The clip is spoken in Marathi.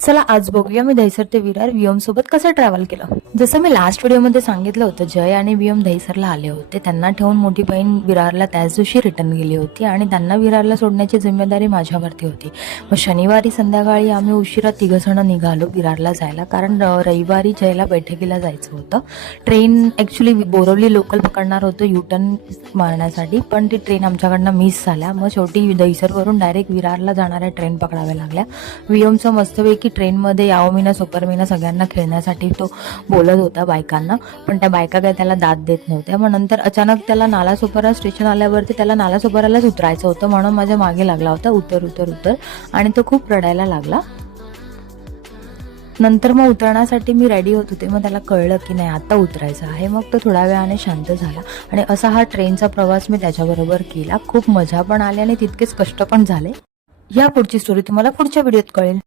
चला आज बघूया मी दहिसर ते विरार वियम सोबत कसं ट्रॅव्हल केलं। जसं मी लास्ट व्हिडिओमध्ये सांगितलं होतं, जय आणि वियम दहिसरला आले होते। त्यांना ठेवून मोठी बहीण विरारला त्याच दिवशी रिटर्न गेली होती आणि त्यांना विरारला सोडण्याची जिम्मेदारी माझ्यावरती होती। मग शनिवारी संध्याकाळी आम्ही उशिरा तिघजण निघालो विरारला जायला, कारण रविवारी जयला बैठकीला जायचं होतं। ट्रेन ॲक्च्युली बोरवली लोकल पकडणार होतो U-टर्न मारण्यासाठी, पण ती ट्रेन आमच्याकडनं मिस झाल्या। मग शेवटी दहिसरवरून डायरेक्ट विरारला जाणाऱ्या ट्रेन पकडाव्या लागल्या। वियमचं मस्तपैकी ट्रेनमध्ये याओ मीना सुपर मीना सगळ्यांना खेळण्यासाठी तो बोलत होता बायकांना, पण त्या बायका काय त्याला दाद देत नव्हत्या। मग नंतर अचानक त्याला नालासोपारा स्टेशन आल्यावरती त्याला नालासोपारालाच उतरायचं होतं, म्हणून माझ्या मागे लागला होता उतर उतर उतर, आणि तो खूप रडायला लागला। नंतर मग उतरण्यासाठी मी रेडी होत होते, मग त्याला कळलं की नाही आता उतरायचं आहे। मग तो थोड्या वेळाने शांत झाला आणि असा हा ट्रेनचा प्रवास मी त्याच्याबरोबर केला। खूप मजा पण आली आणि तितकेच कष्ट पण झाले। या पुढची स्टोरी तुम्हाला पुढच्या व्हिडिओत कळेल।